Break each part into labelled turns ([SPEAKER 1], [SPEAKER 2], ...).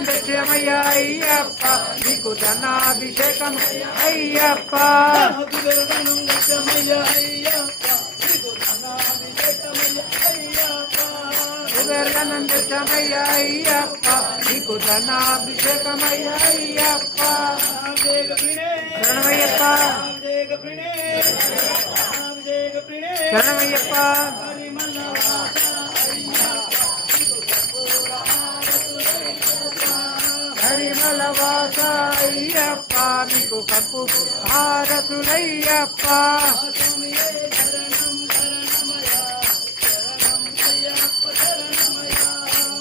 [SPEAKER 1] తెచ్చమయ్యా అయ్యప్ప నీకు ధనాభిషేకం అయ్యప్ప.
[SPEAKER 2] కుబేరధనం తెచ్చమయ్యా? అయ్యప్ప నీకు ధనాభిషేకమయ్యా అయ్యప్ప.
[SPEAKER 1] కుబేరధనం తెచ్చమయ్యా నీకు కప్పు భారతులయ్యప్ప.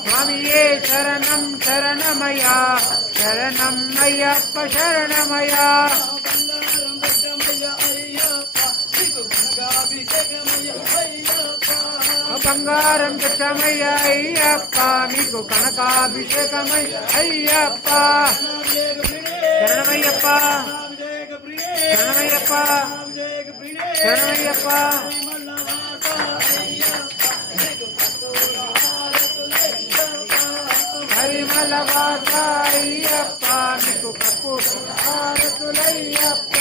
[SPEAKER 2] స్వామియే శరణం శరణమయా శరణం అయ్యప్ప శరణమయా.
[SPEAKER 1] బంగారం తెచ్చమయ్య అయ్యప్ప మీకు కనకాభిషేకమయ్య అయ్యప్ప. శరణమయ్యప్ప. శరణమయ్యప్ప. శరణమయ్యప్ప. హరిమలవాస అయ్యప్ప నీకు కప్పు. భారతులయ్యప్ప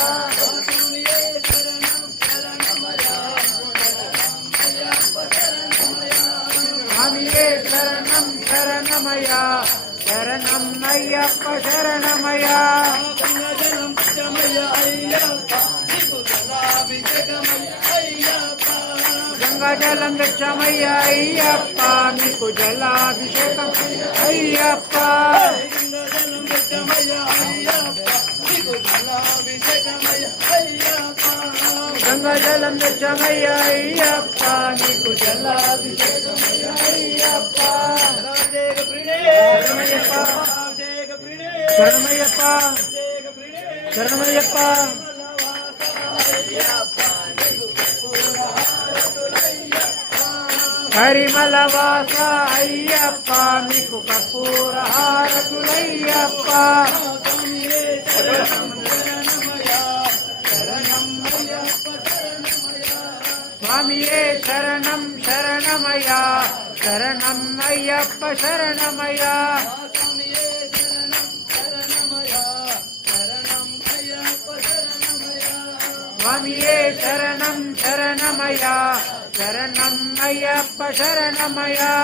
[SPEAKER 1] స్వామియే శరణం శరణమయ శరణం అయ్యప్ప శరణమయ గంగాజలం దక్షమయ్య అయ్యప్ప నీకు జలాభిషేకం. అయ్యప్ప. గంగాజలం దక్షమయ్య తెచ్చమయ్య అయ్యప్ప నీకు జలాభిషేకం అయ్యప్ప శరణమయ్యప్ప శరణమయ్యప్ప హరిమలవాస అయ్యప్ప మీకు కపూర शरणं शरणमया शरणम् अय्यप्प शरणमया। शरणं शरणमया शरणम् अय्यप्प शरणमया। मम्ये शरणं शरणमय शरणं मय्यप्पशरणमया